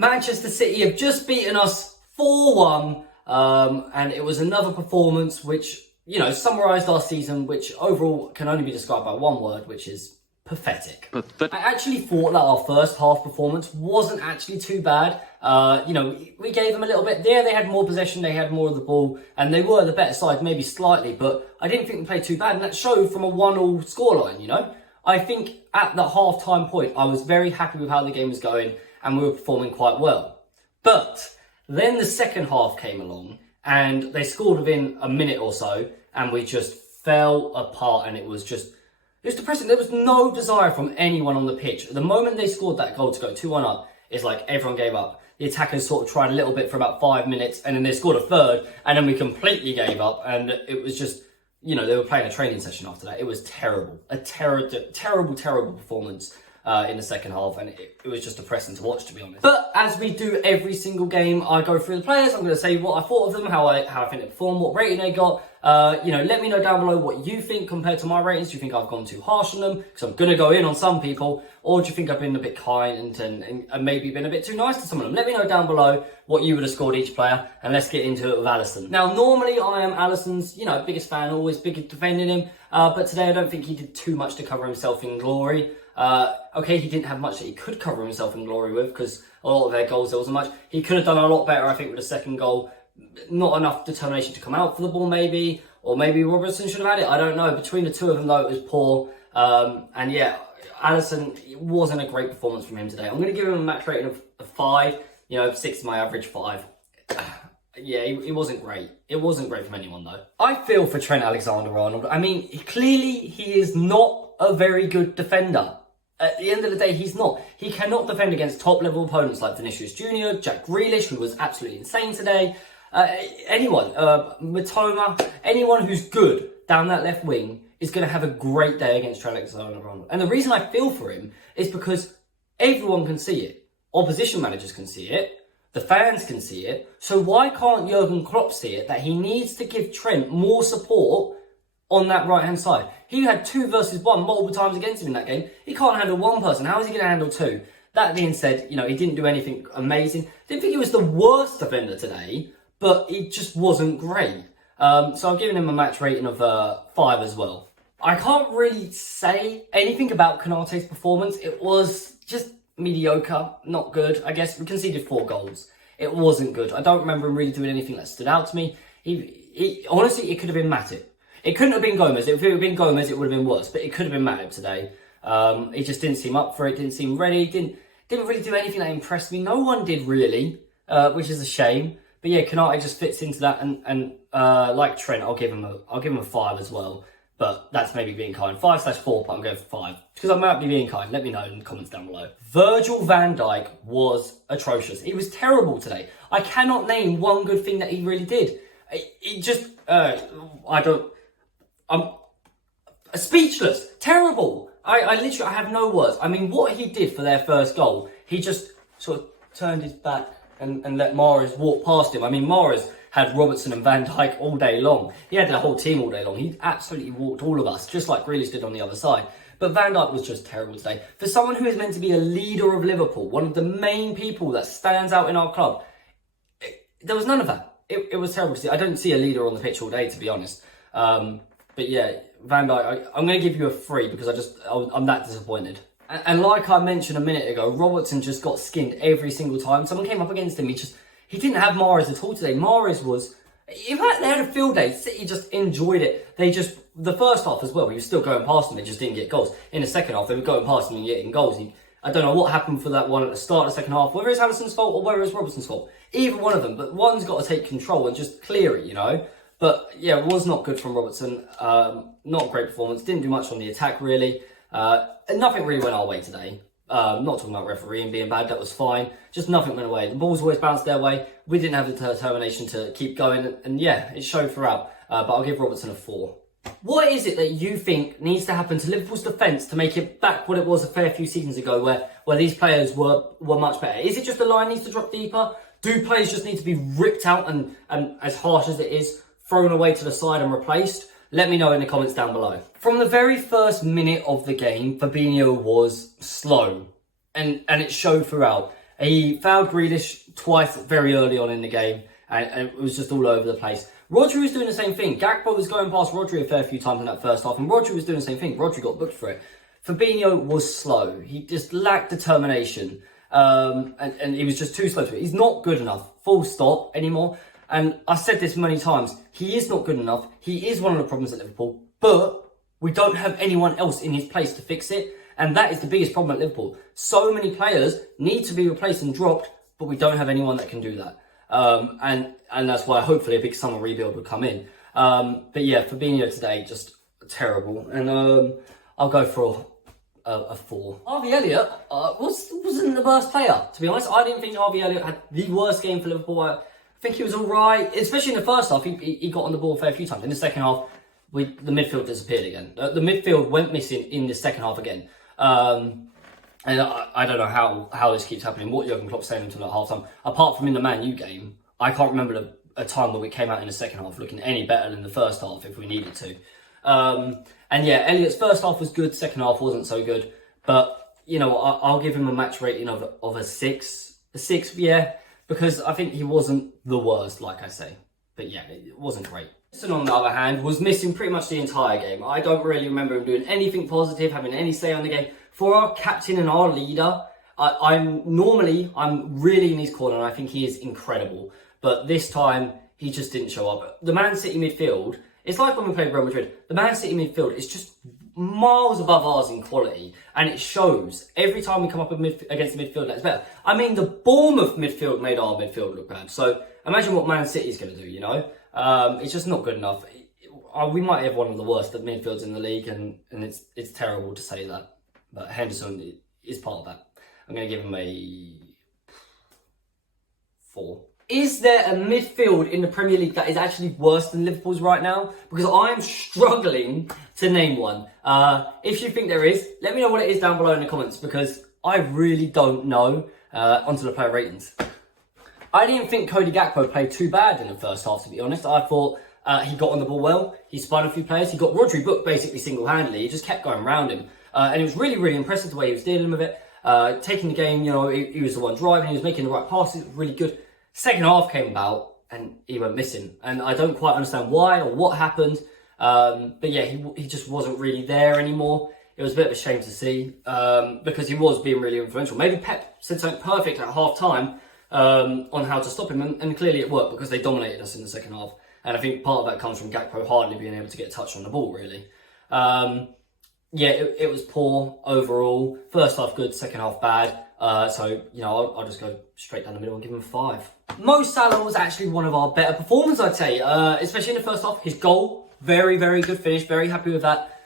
Manchester City have just beaten us 4-1, and it was another performance which, summarised our season, which overall can only be described by one word, which is pathetic. I actually thought that our first half performance wasn't actually too bad. We gave them a little bit. Yeah, they had more possession, they had more of the ball, and they were the better side, maybe slightly, but I didn't think we played too bad, and that showed from a 1-1 scoreline, I think at the half-time point, I was very happy with how the game was going, and we were performing quite well. But then the second half came along, and they scored within a minute or so, and we just fell apart, and it was depressing. There was no desire from anyone on the pitch. The moment they scored that goal to go 2-1 up, it's like everyone gave up. The attackers sort of tried a little bit for about 5 minutes, and then they scored a third, and then we completely gave up, and it was just, they were playing a training session after that. It was terrible. A terrible performance in the second half, and it was just depressing to watch, to be honest. But as we do every single game, I go through the players. I'm going to say what I thought of them, how I think they performed, what rating they got. Let me know down below what you think compared to my ratings. Do you think I've gone too harsh on them? Because I'm going to go in on some people. Or do you think I've been a bit kind and maybe been a bit too nice to some of them? Let me know down below what you would have scored each player. And let's get into it with Alisson. Now, normally I am Alisson's, biggest fan, always big defending him. But today I don't think he did too much to cover himself in glory. Okay, he didn't have much that he could cover himself in glory with, because a lot of their goals, there wasn't much. He could have done a lot better, I think, with the second goal. Not enough determination to come out for the ball, maybe. Or maybe Robertson should have had it. I don't know. Between the two of them, though, it was poor. And yeah, Alisson, it wasn't a great performance from him today. I'm going to give him a match rating of 5. 6 is my average, 5. Yeah, it wasn't great. It wasn't great from anyone, though. I feel for Trent Alexander-Arnold. I mean, clearly he is not a very good defender. At the end of the day, he's not. He cannot defend against top-level opponents like Vinicius Jr., Jack Grealish, who was absolutely insane today. Anyone, Matoma, anyone who's good down that left wing is going to have a great day against Trent Alexander-Arnold. And the reason I feel for him is because everyone can see it. Opposition managers can see it. The fans can see it. So why can't Jurgen Klopp see it that he needs to give Trent more support on that right-hand side? He had 2 versus 1 multiple times against him in that game. He can't handle one person. How is he going to handle 2? That being said, he didn't do anything amazing. Didn't think he was the worst defender today, but it just wasn't great. So I'm giving him a match rating of 5 as well. I can't really say anything about Konaté's performance. It was just mediocre, not good. I guess we conceded 4 goals. It wasn't good. I don't remember him really doing anything that stood out to me. Honestly, it could have been Matip. It couldn't have been Gomez. If it had been Gomez, it would have been worse. But it could have been Matip today. He just didn't seem up for it. Didn't seem ready. Didn't really do anything that impressed me. No one did really, which is a shame. But yeah, Konaté just fits into that. And like Trent, I'll give him a 5 as well. But that's maybe being kind. 5/4, but I'm going for 5. Because I might be being kind. Let me know in the comments down below. Virgil van Dijk was atrocious. He was terrible today. I cannot name one good thing that he really did. I'm speechless. Terrible. I literally, I have no words. I mean, what he did for their first goal, he just sort of turned his back and let Mahrez walk past him. I mean, Mahrez had Robertson and Van Dijk all day long. He had the whole team all day long. He absolutely walked all of us, just like Grealish did on the other side. But Van Dijk was just terrible today. For someone who is meant to be a leader of Liverpool, one of the main people that stands out in our club, there was none of that. It was terrible to see. I don't see a leader on the pitch all day, to be honest. But yeah, Van Dijk, I'm going to give you a 3 because I'm that disappointed. And like I mentioned a minute ago, Robertson just got skinned every single time. Someone came up against him. He didn't have Mahrez at all today. Mahrez was, in fact, they had a field day. City just enjoyed it. The first half as well, he was still going past them. They just didn't get goals. In the second half, they were going past him and getting goals. I don't know what happened for that one at the start of the second half, whether it's Alisson's fault or whether it's Robertson's fault. Either one of them, but one's got to take control and just clear it, But yeah, it was not good from Robertson. Not a great performance. Didn't do much on the attack, really. Nothing really went our way today. Not talking about refereeing being bad, that was fine. Just nothing went away. The balls always bounced their way. We didn't have the determination to keep going. And yeah, it showed throughout. But I'll give Robertson a 4. What is it that you think needs to happen to Liverpool's defence to make it back what it was a fair few seasons ago where these players were much better? Is it just the line needs to drop deeper? Do players just need to be ripped out and as harsh as it is, thrown away to the side and replaced? Let me know in the comments down below. From the very first minute of the game, Fabinho was slow. And it showed throughout. He fouled Grealish twice very early on in the game, and it was just all over the place. Rodri was doing the same thing. Gakpo was going past Rodri a fair few times in that first half, and Rodri was doing the same thing. Rodri got booked for it. Fabinho was slow. He just lacked determination, and he was just too slow to it. He's not good enough, full stop, anymore. And I said this many times, he is not good enough. He is one of the problems at Liverpool, but we don't have anyone else in his place to fix it. And that is the biggest problem at Liverpool. So many players need to be replaced and dropped, but we don't have anyone that can do that. And that's why hopefully a big summer rebuild would come in. But yeah, Fabinho today, just terrible. And I'll go for a 4. Harvey Elliott wasn't the worst player, to be honest. I didn't think Harvey Elliott had the worst game for Liverpool. I think he was all right, especially in the first half. He got on the ball a fair few times. In the second half, the midfield disappeared again. The midfield went missing in the second half again. And I don't know how this keeps happening, what Jurgen Klopp's saying until at half time. Apart from in the Man U game, I can't remember a time where we came out in the second half looking any better than the first half if we needed to. And yeah, Elliott's first half was good, second half wasn't so good. But, you know, I'll give him a match rating of a 6. A 6, yeah, because I think he wasn't the worst, like I say. But yeah, it wasn't great. Henderson, on the other hand, was missing pretty much the entire game. I don't really remember him doing anything positive, having any say on the game. For our captain and our leader, I'm really in his corner and I think he is incredible. But this time, he just didn't show up. The Man City midfield, it's like when we played Real Madrid. The Man City midfield is just miles above ours in quality. And it shows every time we come up against the midfield that's better. I mean, the Bournemouth midfield made our midfield look bad. So imagine what Man City's going to do, you know? It's just not good enough. We might have one of the worst midfields in the league, and it's terrible to say that. But Henderson is part of that. I'm going to give him a 4. Is there a midfield in the Premier League that is actually worse than Liverpool's right now? Because I'm struggling to name one. If you think there is, let me know what it is down below in the comments, because I really don't know. Onto the player ratings. I didn't think Cody Gakpo played too bad in the first half, to be honest. I thought he got on the ball well. He spun a few players. He got Rodri booked basically single-handedly. He just kept going around him. And it was really, really impressive the way he was dealing with it. Taking the game, you know, he was the one driving. He was making the right passes. It was really good. Second half came about and he went missing. And I don't quite understand why or what happened. But yeah, he just wasn't really there anymore. It was a bit of a shame to see because he was being really influential. Maybe Pep said something perfect at half-time on how to stop him, and clearly it worked because they dominated us in the second half. And I think part of that comes from Gakpo hardly being able to get a touch on the ball, really. Yeah, it was poor overall. First half good, second half bad. So, you know, I'll just go straight down the middle and give him a 5. Mo Salah was actually one of our better performers, I'd say, especially in the first half. His goal, very, very good finish. Very happy with that.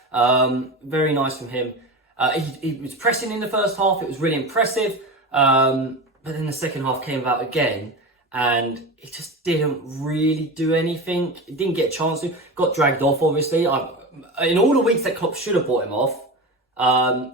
Very nice from him. He was pressing in the first half. It was really impressive. But then the second half came about again, and he just didn't really do anything. He didn't get a chance to. Got dragged off, obviously. In all the weeks that Klopp should have brought him off,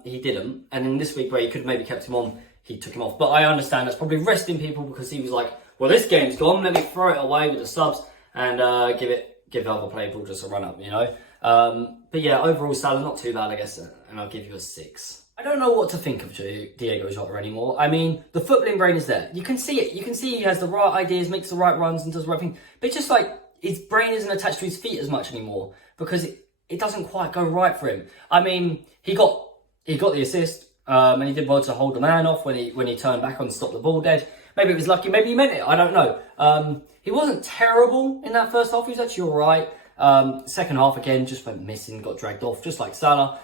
he didn't. And in this week where he could have maybe kept him on, he took him off. But I understand that's probably resting people because he was like, well, this game's gone. Let me throw it away with the subs and give other people just a run up, you know. But yeah, overall, Salah, not too bad, I guess. And I'll give you a 6. I don't know what to think of DIJK anymore. I mean, the footballing brain is there. You can see it. You can see he has the right ideas, makes the right runs and does the right thing. But it's just like his brain isn't attached to his feet as much anymore because it doesn't quite go right for him. I mean, he got the assist and he did well to hold the man off when he turned back on and stopped the ball dead. Maybe it was lucky. Maybe he meant it. I don't know. He wasn't terrible in that first half. He was actually all right. Second half, again, just went missing, got dragged off, just like Salah.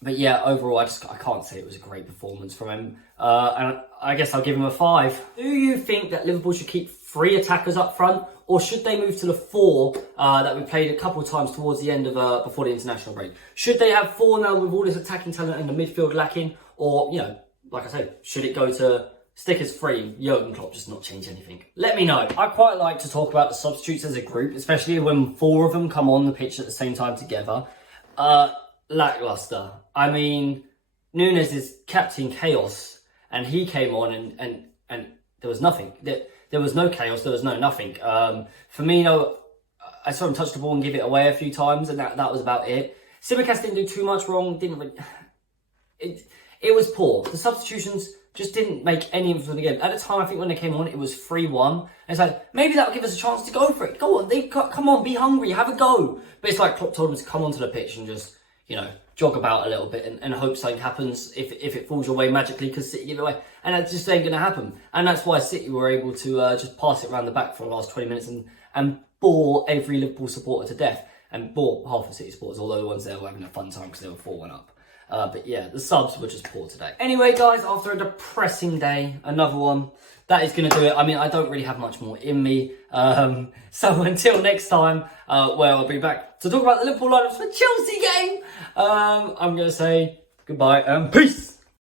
But yeah, overall, I can't say it was a great performance from him. And I guess I'll give him a 5. Do you think that Liverpool should keep 3 attackers up front, or should they move to the 4 that we played a couple of times towards the end of before the international break? Should they have 4 now with all this attacking talent and the midfield lacking, or, you know, like I said, should it go to stick as 3, Jurgen Klopp just not change anything? Let me know. I quite like to talk about the substitutes as a group, especially when 4 of them come on the pitch at the same time together. Lackluster. I mean, Nunes is Captain Chaos, and he came on and there was nothing. There was no chaos, there was no nothing. Firmino, I saw him touch the ball and give it away a few times, and that was about it. Tsimikas didn't do too much wrong. It was poor. The substitutions just didn't make any influence on the game. At the time, I think when they came on, it was 3-1. And it's like, maybe that'll give us a chance to go for it. Go on, come on, be hungry, have a go. But it's like Klopp told them to come onto the pitch and just, you know, jog about a little bit and hope something happens if it falls your way magically because City give it away. And that just ain't going to happen. And that's why City were able to just pass it around the back for the last 20 minutes and bore every Liverpool supporter to death. And bore half the City supporters, although the ones there were having a fun time because they were 4-1 up. But yeah, the subs were just poor today. Anyway, guys, after a depressing day, another one, that is going to do it. I mean, I don't really have much more in me. So until next time, where I'll be back to talk about the Liverpool lineups for Chelsea game, I'm going to say goodbye and peace.